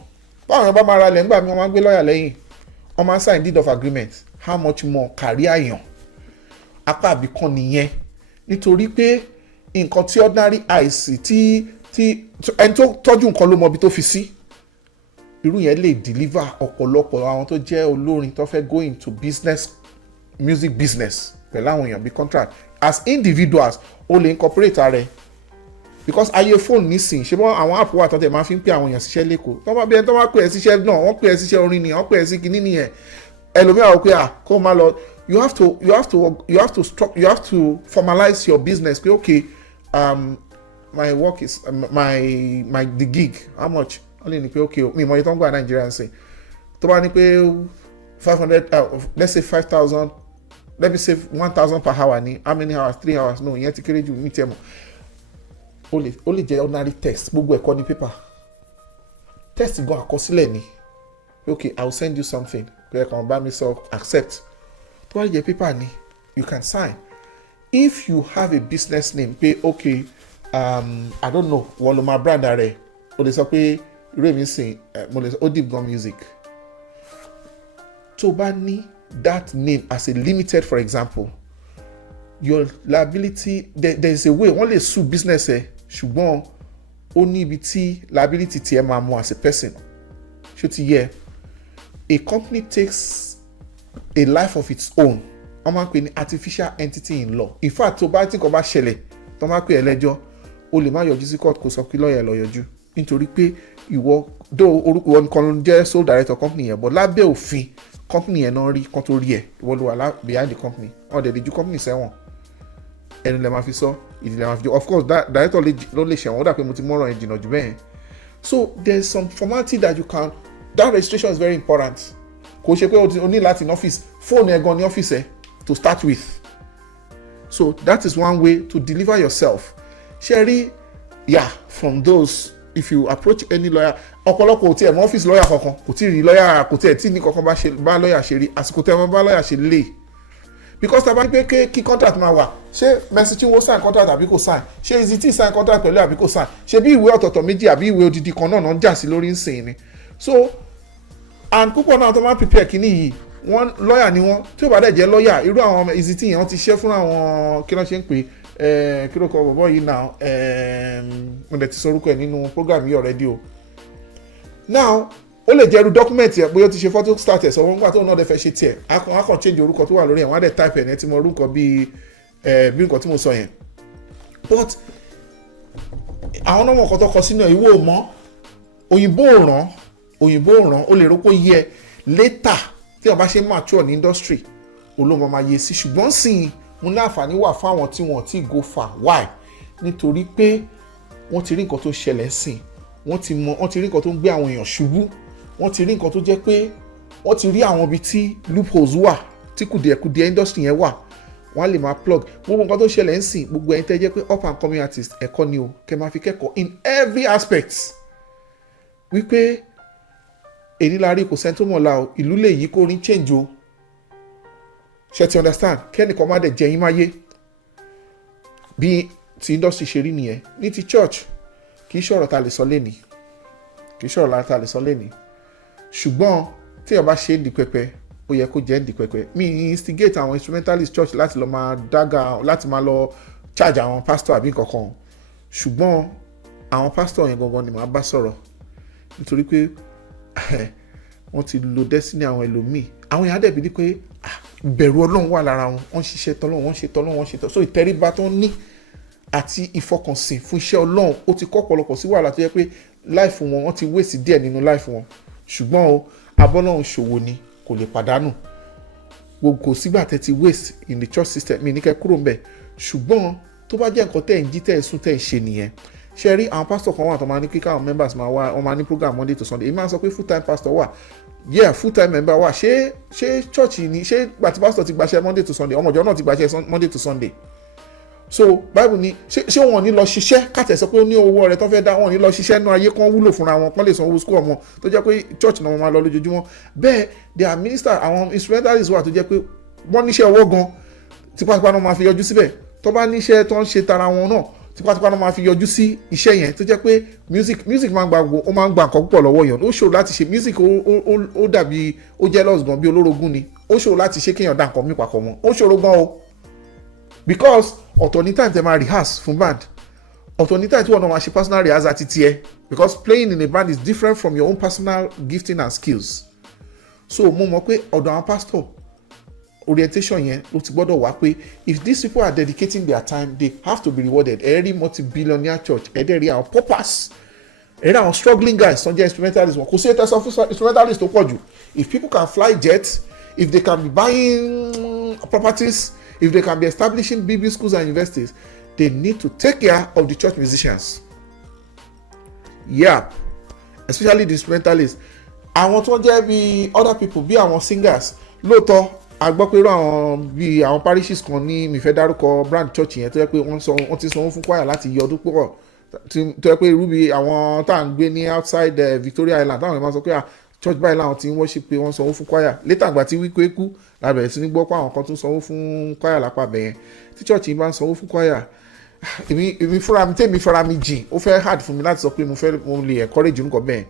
báwọn èèyàn bá máa ra lẹ̀ nígbà mi wọ́n máa ń gbé lọ́ọ̀yà lẹ́yìn wọ́n máa ń sign deed of agreement how much more kárí àyàn apá àbí kan nìyẹn nítorí pé nǹkan tí ordinary eyes tí ẹni tó tọ́jú nǹkan ló mọ ibi tó fi sí irú yẹn lè deliver ọ̀pọ̀lọpọ̀ àwọn tó jẹ́ olórin tó fẹ́ go into business music business pẹ̀lú àwọn èèyàn bíi contract as individuals o lè incorporate rẹ̀ because ayé fóònù nísìn ṣé wọ́n àwọn app wà tó tẹ̀ máa fi ń pè àwọn èèyàn síṣẹ́ lẹ́kọ̀ọ́ tó bá bí ẹni tó bá pè ẹ́ síṣẹ́ náà wọ́n pè ẹ́ síṣẹ́ orin nìyẹn wọ́n pè ẹ́ sí kinní nìyẹn ẹlòmíràn wò pé kó máa lọ you have to formalize your business pé okay my work is the gig how much wọ́n lè ní pé okay mi ìmọ̀ iye tó ń gbà Nigerian sìn tó bá ní pé 500 let's say 5,000 let me say 1,000 per hour ní how many hours 3 hours no ìyẹn ti kéré jù mí tiẹ̀ mọ̀ ó lè jẹ́ ordinary text gbogbo ẹ̀kọ́ ní paper text gan àkọsílẹ̀ ni okay I will send you something pé ẹ̀kan bá mi sọ accept tó wá lè jẹ́ paper ni you can sign if you have a business name pé okay I don't know wọ́n ló máa brand rẹ̀ o lè sọ pé irú èmi sìn mo lè sọ odeepgaan music tó bá ní that name as a limited for example your liability there is a way wọ́n lè sue business ẹ ṣùgbọ́n ó ní ibi tí liability tiẹ̀ máa mú as a person ṣó ti yẹ a company takes a life of its own wọ́n máa ń pè ní artificial entity in law in fact tó bá tí kò bá ṣẹlẹ̀ tó máa pè ẹ́ lẹ́jọ́ o lè má yọjú sí court kó sọ pé lọ́ọ̀yà lọ yọjú nítorí pé ìwọ orúkọ wọn kan ló ń jẹ́ sole director company yẹn but lábẹ́ òfin company yẹn náà rí kan tó rí ẹ̀ ìwọ ló wà behind the company wọ́n dẹ̀ lè ju company sẹ́wọ̀n ẹnu lè máa fi sọ ìdílé máa fi jọ of course director ló lè ṣẹ̀wọ̀n ó dà pé mo ti mọ̀ràn ẹ̀ jìnnà jù bẹ́ẹ̀ so there is some formality that you can that registration is very important kò ṣe pé o ní láti ní ọ́fíìsì fóònù ẹ̀ gan ní ọ́fíìsì ẹ̀ to start with so that is one way to deliver yourself ṣe rí from those if you approach any lawyer ọ̀pọ̀lọpọ̀ ò tiẹ̀ mọ ọ́fíìsì lawyer kankan kò tí ì rí lawyer kò tí ẹ̀ tí ní kankan bá lawyer ṣe rí àsìkò tẹ́ wọ́n bá lawyer ṣe lè because tá a bá ní pé kí contract máa wà ṣé mercychinwo sign contract àbí kò sign ṣé eezeetee sign contract pẹ̀lú àbí kò sign ṣé bí ìwé ọ̀tọ̀ọ̀tọ̀ méjì àbí ìwé odidi kan náà ń jà sí lórí ńsìn ni so and púpọ̀ náà tó máa ń prepare kínní yìí wọ́n lawyer ni wọ́n tí ó bá dẹ̀ jẹ́ lawyer irú àwọn ọmọ eezeetee yẹn wọ́n ti ṣe fún àwọn kí ló ṣe ń pè kí ló kọ bọ̀bọ̀ yìí now mo dẹ̀ ti sọ orúkọ ẹ̀ nínú program yìí already o now ó lè jẹ́rú dọ́kúmẹ̀ntì ẹ̀ bóyá ó ti ṣe photo status ọ̀wọ́n nígbà tó náà dẹ̀ fẹ́ ṣe tiẹ̀ á kàn change orúkọ tó wà lórí ẹ̀ wọ́n á dẹ̀ type ẹ̀ ní ẹ ti mọ orúkọ bí nǹkan tí mo sọ yẹn but àwọn náà mọ̀ kọ́ tó kọ sínú ẹ̀ ìwọ mọ́ òyìnbó ràn ó lè rọ́pò yẹ later tí wọ́n bá ṣe mature ní industry olóòmọ máa yẹ sí ṣùgbọ́n sìn mo ní àǹfààní wà fáwọn tí wọ́n ti go far why nítorí pé wọ́n ti rí nǹkan tó ṣẹlẹ̀ sìn wọ́n ti rí nǹkan tó ń gbé àwọn èèyàn ṣubú wọ́n ti rí nǹkan tó jẹ́ pé wọ́n ti rí àwọn ibi tí loopholes wà tí kùdìẹ̀kùdìẹ̀ industry yẹn wà wọ́n á lè máa plug gbogbo nǹkan tó ṣẹlẹ̀ ń sìn gbogbo ẹ̀yin tẹ́ jẹ́ pé up and coming artist ẹ̀kọ́ ni o kẹ́ máa fi kẹ́kọ̀ọ́ in every aspect wípé èyí la rí kò sẹ́ni tó mọ̀ la o ìlú lè yí kó rí change o ṣe ti understand kẹ́nìkan má dẹ̀ jẹ́ yín máyé bí ti industry ṣe rí nìyẹn ní ti church kì í ṣọ̀rọ̀ ta lè sọ lẹ́ni ṣùgbọ́n tí o bá ṣe é di pẹpẹ ó yẹ kó jẹ́ ǹdí pẹ́pẹ́. Mi instigate àwọn instrumentalist church láti lọ máa dága láti máa lọ charge àwọn pastor àbí nǹkankan, ṣùgbọ́n àwọn pastor yẹn gangan ni màá bá sọ̀rọ̀, nítorí pé wọ́n ti lo destiny àwọn ẹlòmíì. Àwọn èèyàn dẹ̀ bí ní pé ìbẹ̀rù Ọlọ́run wà lára wọn, wọ́n ṣiṣẹ́ tọ́lọ́run, wọ́n ṣe tọ́lọ́run, wọ́n ṣe tọ́lọ́run. So ìtẹríba tó ń ní àti ìfọkànsìn fún iṣẹ́ Ọlọ́run ó ti kọ́ ọ̀pọ̀lọpọ̀ sí wàhálà tó yẹ pé life wọn, wọ́n ti waste díẹ̀ nínú life wọn. Ṣùgbọ́n o abọ́lọ́run ṣòwò ni, kò lè pàdánù. Gbogbo kò sígbà tẹ́ ti waste in the church system, mi ní kẹ́ kúrò ńbẹ̀. Ṣùgbọ́n tó bá jẹ́ nǹkan tẹ́ ń jí tẹ́ ń sún tẹ́ ń ṣe nìyẹn. Ṣé rí àwọn pastor kan wà tó máa ní kí káwọn members máa wá, wọ́n máa ní program Monday to Sunday. Èmi máa sọ pé full time pastor wà, yeah full time member wà. Ṣé church ni, ṣé gbàtí pastor ti gbaṣẹ́ Monday to Sunday, ọmọ ìjọ náà ti gbaṣẹ́ Monday to Sunday? So Bible ni ṣé wọn ò ní lọ ṣiṣẹ́ kàtẹ́ sọ pé ó ní owó rẹ̀ tó fẹ́ dá, wọn ò ní lọ ṣiṣẹ́ náà ayé kan wúlò fúnra wọn, kán lè san owó school ọmọ tó jẹ́ pé church náà wọ́n máa lọ lójoojúmọ́. Bẹ́ẹ̀ they are minister, àwọn instrumentalists wà tó jẹ́ pé wọ́n níṣẹ́ ọwọ́ gan, tipátipá náà máa fi yọjú síbẹ̀. Tó bá níṣẹ́ tó ń ṣe tara wọn náà, tipátipá náà máa fi yọjú sí iṣẹ́ yẹn, tó jẹ́ pé music máa ń gba gbogbo, ó máa ń gba nǹkan púpọ̀ lọ́wọ́ yàn. Ó ṣòro láti ṣe music, ó dàbí ó jealous gan bí olórogún ni. Ó ṣòro láti ṣe kéèyàn dá nǹkan mí papọ̀ mọ́, ó ṣòro gan o, because ọ̀tọ̀ ní time tẹ́ máa rehearse fún band, ọ̀tọ̀ ní time tí wọ́n náà máa ṣe personal rehearsal àti tiẹ̀, because playing in a band is different from your own personal gifting and skills. So mo mọ̀ pé ọ̀dọ̀ àwọn pastor orientation yẹn ló ti gbọ́dọ̀ wá pé if these people are dedicating their time, they have to be rewarded. Every multi-billionaire church, ẹ̀ẹ́dẹ̀rí àwọn paupers, ẹ̀ẹ́dẹ̀ àwọn struggling guys tó ń jẹ́ instrumentalists wọn, kò sí ètò ẹ̀sọ́ instrumentalists tó pọ̀ jù. If people can fly jets, if they can be buying properties, if they can be establishing BB schools and universities, they need to take care of the church musicians. Yeah, especially the instrumentalists. Àwọn tó ń jẹ́ bí other people, bí àwọn singers, lóòótọ́ a gbọ́ pé àwọn bí àwọn parishes kan ní mi fẹ́ dárúkọ brand church yẹn tó yẹ pé wọ́n ti sanwó fún choir láti yọ ọdún púpọ̀, tó yẹ pé irú bí àwọn tá à ń gbé ní outside Victoria Island táwọn èèyàn máa sọ pé church báyìí làwọn ti ń worship pé wọ́n sanwó fún choir. Later àgbà tí Wíkó kú la bẹ̀rẹ̀ sí ní gbọ́ pé àwọn kan tún sanwó fún choir lápá bẹ̀yẹn. Tí church yìí bá ń sanwó fún choir, èmi fúnra mi tèmi fúnra mi jìn, ó fẹ́ hard fún mi láti sọ pé mo lè encourage nǹkan bẹ́ẹ̀.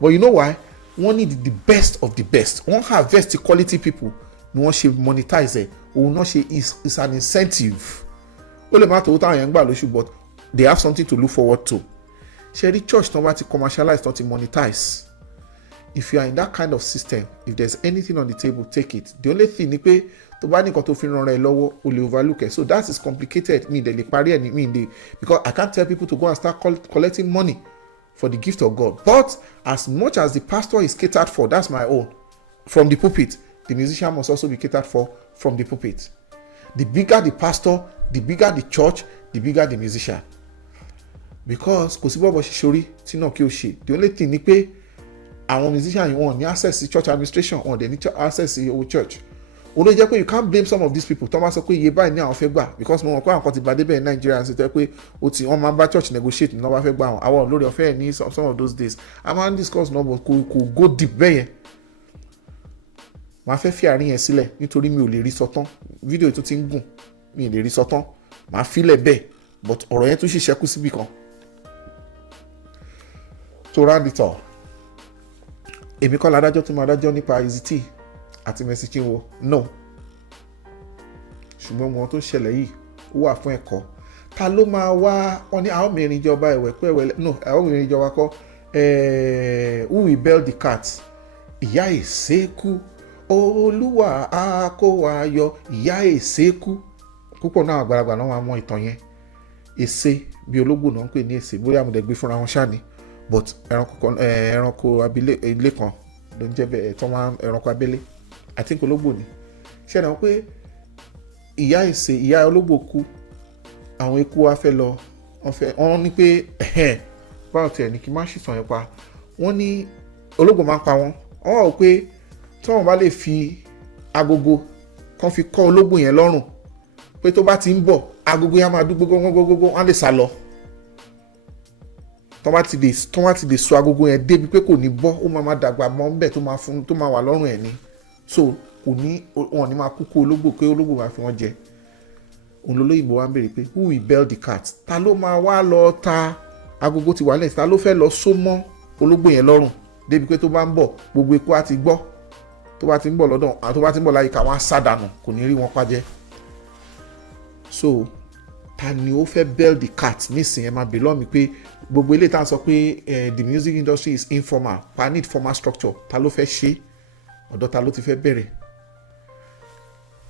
But you know why? Wọ́n need the best of the best. Wọ́n harvest quality people ni wọ́n ṣe monetize ẹ̀. Òun náà ṣe is an incentive. Ó lè má tó táwọn yẹn ń gbà lóṣù, but they have something to look forward to. Ṣé rí church tán bá ti commercialize tán ti monetize? If you are in that kind of system, if there's anything on the table, take it. The only thing ni pé tó bá ní nǹkan tó fi ran rẹ lọ́wọ́, o lè overlook ẹ̀. So that is complicated. Mi dẹ̀ lè parí ẹ̀ because I can't tell people to go and start collecting money for the gift of God. But as much as the pastor is catered for, that's my own. From the pulpit, the musician must also be catered for from the pulpit. The bigger the pastor, the bigger the church, the bigger the musician. Because kò sí bọ́bọ̀ ṣe sórí tí náà kí o ṣe. The only thing ni pé àwọn musician yìí wọ́n ní access sí church administration, wọ́n dẹ̀ ní access sí owó church. Ó ló jẹ́ pé you can't blame some of these people tó máa sọ pé iye báyìí ní àwọn fẹ́ gbà, because mo mọ̀ pé àwọn kan ti bá débẹ̀ ní Nigeria ṣe tẹ́ pé wọ́n máa bá church negotiate ní wọ́n bá fẹ́ gbà àwọn lórí ọ̀fẹ́ ní some of those days. A máa ń discuss náà but kò go deep bẹ́ẹ̀ yẹn. Màá fẹ́ fi àárín yẹn sílẹ̀ nítorí mi ò lè rí sọtán. Fídíò tó ti ń gùn mi ò lè rí sọtán. Màá filẹ̀ bẹ́ẹ̀ but ọ̀rọ̀ yẹn tún ṣì ṣẹ́kù síbì kan. To round it all, èmi kọ́ ládájọ́ tó máa dájọ́ nípa EEZEE àti mercychinwo, no. Ṣùgbọ́n wọn tó ṣẹlẹ̀ yìí ó wà fún ẹ̀kọ́. Ta ló máa wá wọn ní àwọn mìíràn ìjọba ẹ̀wẹ̀kú ẹ̀wẹ̀lẹ̀, no, àwọn mìíràn ìjọba kọ́ who will bail the cat? Ìyá èsékú, Olúwa á kó wa yọ, ìyá èsékú. Púpọ̀ náà àgbàlagbà náà máa mọ ìtàn yẹn. Èsè bí ológbò náà ń pè ní èsè, bóyá mo dẹ̀ gbé fúnra wọn ṣáà ni. But ẹranko abilé ilé kan ló ń jẹ́ bẹ́ẹ̀ tó máa ẹranko abẹ́lé, I think ológbò ni. Ṣé ẹ̀rọ pé ìyá èsè, ìyá ológbò kú, àwọn eku wa fẹ́ lọ, wọ́n ní pé báwo tiẹ̀ ní kí n má ṣì sàn yẹn pa, wọ́n ní ológbò máa ń pa wọ́n wà ó pé tí wọ́n bá lè fi agogo kan fi kọ́ ológbò yẹn lọ́rùn pé tó bá ti ń bọ̀ agogo yẹn máa dún gbogbo wọ́n lè sá lọ. Tó bá ti lè so agogo yẹn débi pé kò ní bọ́, ó máa dàgbà mọ́ ń bẹ̀ tó máa wà lọ́rùn ẹ̀ ni. So wọn ní máa kúkú ológbò pé ológbò máa fi wọ́n jẹ. Òun lolóyìnbó wa ń béèrè pé who will bail the cat? Ta ló máa wá lọ ta agogo ti wà lẹ́yìn, ta ló fẹ́ lọ so mọ́ ológbò yẹn lọ́rùn débi pé tó bá ń bọ̀ gbogbo eku á ti gbọ́ tó bá ti ń bọ̀ lọ́dọ̀ tó bá ti ń bọ̀ láyìíká wọn á sádànù kò ní rí wọn pàjẹ́. So ta ni ó fẹ́ bail the cat nísìnyẹn máa bè lọ́mi pé gbogbo ilé tá à ń sọ pé the music industry is informal, pa need formal structure, ta ló fẹ́ ṣe, ọ̀dọ̀ ta ló ti fẹ́ bẹ̀rẹ̀.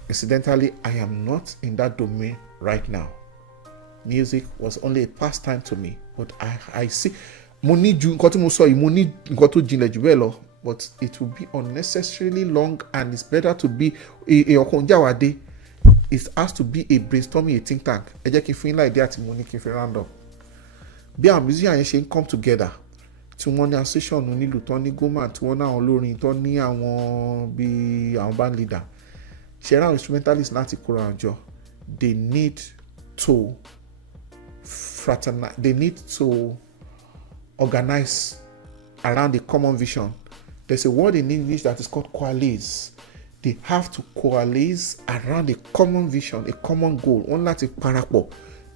Incidentally, I am not in that domain right now. Music was only a pastime to me, but I see mo ní ju nǹkan tí mo sọ yìí, mo ní nǹkan tó jinlẹ̀ jù bẹ́ẹ̀ lọ, but it will be unnecessarily long and it's better to be ọkàn jáwádé. It has to be a brainstorming, a think tank. Ẹ jẹ́ kí n fún yín láì dé àti mo ní kí n fi round up. Bí àwọn musician yẹn ṣe ń come together, tí wọ́n ní association nílùú tán ní goma, tí wọ́n ní àwọn olórin tán ní àwọn bíi àwọn band leader, ṣe ra àwọn instrumentalists láti kóra àjọ. They need to fraternize, they need to organize around a common vision. There's a word in English that is called coalesce. They have to coalesce around a common vision, a common goal. Wọ́n láti parapọ̀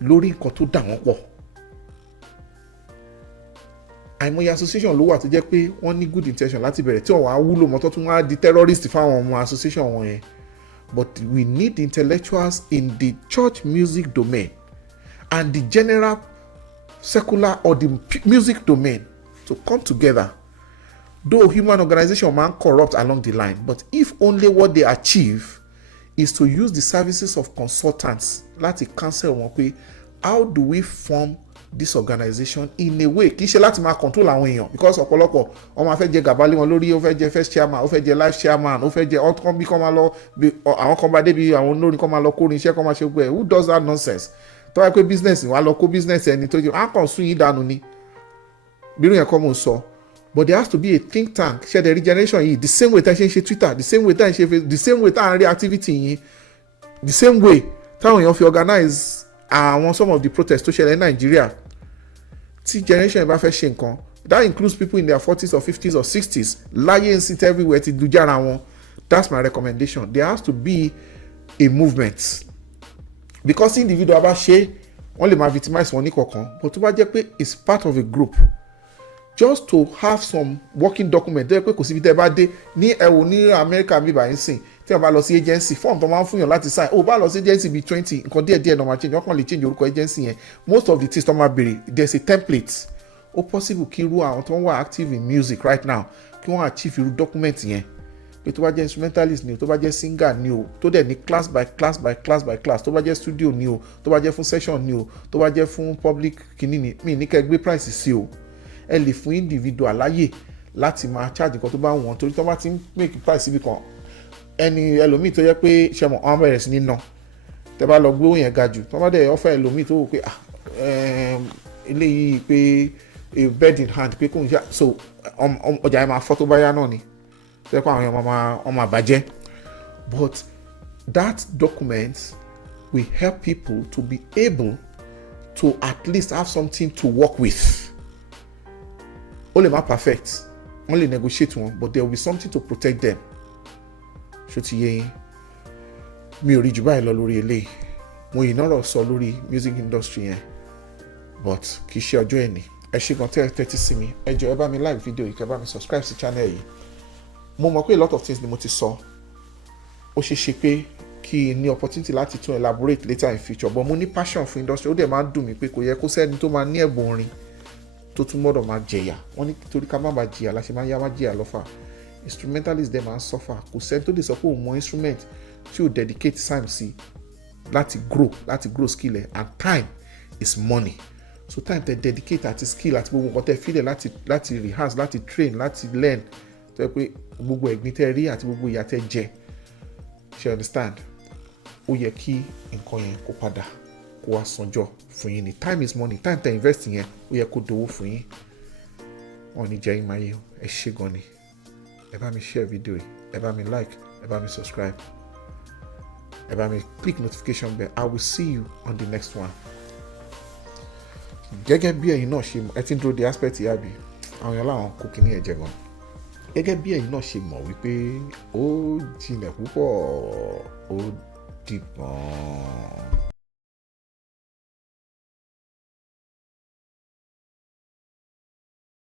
lórí nǹkan tó dà wọ́n pọ̀. Àìmọye association ló wà tó jẹ́ pé wọ́n ní good intention láti bẹ̀rẹ̀ tí wọ́n á wúlò mọ́tò tún wá di terrorist fáwọn ọmọ association wọn yẹn. But we need intellectuals in the church music domain and the general secular or the music domain to come together. Though human organization man corrupt along the line, but if only what they achieve is to use the services of consultants láti counsel wọn pé how do we form this organization in a way kì í ṣe láti máa control àwọn èèyàn, because ọ̀pọ̀lọpọ̀ wọ́n máa fẹ́ jẹ gàba lé wọn lórí, ó fẹ́ jẹ first chairman, ó fẹ́ jẹ life chairman, ó fẹ́ jẹ ọ̀tún bí kọ́ máa lọ àwọn kan bá débi àwọn olórin kọ́ máa lọ kórin iṣẹ́ kọ́ máa ṣe gbẹ. Who does that nonsense? tó wáyé pé business wà lọ kó business ẹni tó jẹ á kàn sún yín dànù ni bí irú yẹn kọ́ mò ń sọ. But there has to be a think tank. Share the regeneration yìí the same way tá a ṣe ń ṣe Twitter, the same way tá a ṣe Facebook, the same way tá a ń rí activity yìí, the same way táwọn èèyàn fi organize àwọn some of the protests tó ṣẹlẹ̀ ní Nàìjíríà. Tí generation yìí bá fẹ́ ṣe nǹkan, that includes people in their 40s or 50s or 60s láyé ń sit everywhere ti lu jára wọn. That's my recommendation. There has to be a movement, because individual bá ṣe wọ́n lè máa victimize wọn ní kọ̀ọ̀kan, but tó bá jẹ́ pé it's part of a group. Just to have some working document tó yẹ pé kò síbi tẹ́ bá dé ní ẹ̀wò ní America bí báyìí sìn tí wọ́n bá lọ sí agency form tó máa ń fún yàn láti sign, ó bá lọ sí agency bíi 20 nǹkan díẹ̀ náà máa change, wọ́n kàn lè change orúkọ agency yẹn. Most of the things tó máa béèrè there's a template. Ó possible kí irú àwọn tó ń wà active in music right now kí wọ́n achieve irú document yẹn pé tó bá jẹ́ instrumentalist ni o, tó bá jẹ́ singer ni o, tó dẹ̀ ní class by class by class by class, tó bá jẹ́ studio ni o, tó bá jẹ́ fún session ni o, tó bá jẹ́ fún public kìíní ni, mi ní kẹ́ gbé price sí o. Ẹ lè fún individual láyè láti máa charge nǹkan tó bá wọ̀n, torí tó bá ti ń make price síbi kan ẹni ẹlòmíì tó yẹ pé ṣẹmọ àwọn bẹ̀rẹ̀ sí ní ná tẹ́ bá lọ gbé òyìn ga jù tó bá dẹ̀ offer ẹlòmíì tó wò pé eléyìí pé a bird in hand pé kò ń ṣe so ọjà yẹn máa fọ́ tó bá yá náà ni tó yẹ pé àwọn èèyàn máa bàjẹ́. But that document will help people to be able to at least have something to work with. Ó lè má perfect, wọ́n lè negotiate wọn, but there will be something to protect them. Ṣó ti yé yín? Mi ò rí jù báyìí lọ lórí eléyìí. Mo yìí náà rọ̀ sọ lórí music industry yẹn, but kì í ṣe ọjọ́ ẹni. Ẹ ṣé gan tẹ́tí sí mi. Ẹ jọ̀ọ́ ẹ bá mi like video yìí, kẹ́ bá mi subscribe sí channel yìí. Mo mọ̀ pé a lot of things ni mo ti sọ. Ó ṣe ṣe pé kí n ní opportunity láti tún elaborate later in future, but mo ní passion fún industry. Ó dẹ̀ máa ń dùn mí pé kò yẹ kó sẹ́ni tó máa ní ẹ̀bùn orin tó tún gbọ́dọ̀ máa jẹ̀yà. Wọ́n ní torí ká má bàa jìyà la ṣe máa ń yá má jìyà lọ́fà. Instrumentalist dẹ̀ máa ń suffer. Kò sẹ́ni tó lè sọ pé òun mọ instrument tí ò dedicate time sí láti grow skill ẹ̀, and time is money. So time tẹ dedicate àti skill àti gbogbo nǹkan tẹ fílẹ̀ láti rehearse, láti train, láti learn, tó yẹ pé gbogbo ẹ̀gbin tẹ rí àti gbogbo ìyà tẹ jẹ, ṣe understand? Ó yẹ kí nǹkan yẹn kó padà kó wá sanjọ́ fún yín ni. Time is money. Time tẹ invest yẹn ó yẹ kó dowó fún yín. Wọ́n ní jẹ́ yín máa yé o. Ẹ ṣé gan ni. Ẹ bá mi share video yìí, ẹ bá mi like, ẹ bá mi subscribe, ẹ bá mi click notification bell. I will see you on the next one. Gẹ́gẹ́ bí ẹ̀yin náà ṣe mọ̀, ẹ ti ń dúró de aspect yà bí àwọn èèyàn láwọn kò kíní ẹ̀jẹ̀ gan. Gẹ́gẹ́ bí ẹ̀yin náà ṣe mọ̀ wípé ó jinlẹ̀ púpọ̀, ó dìgbọ̀n.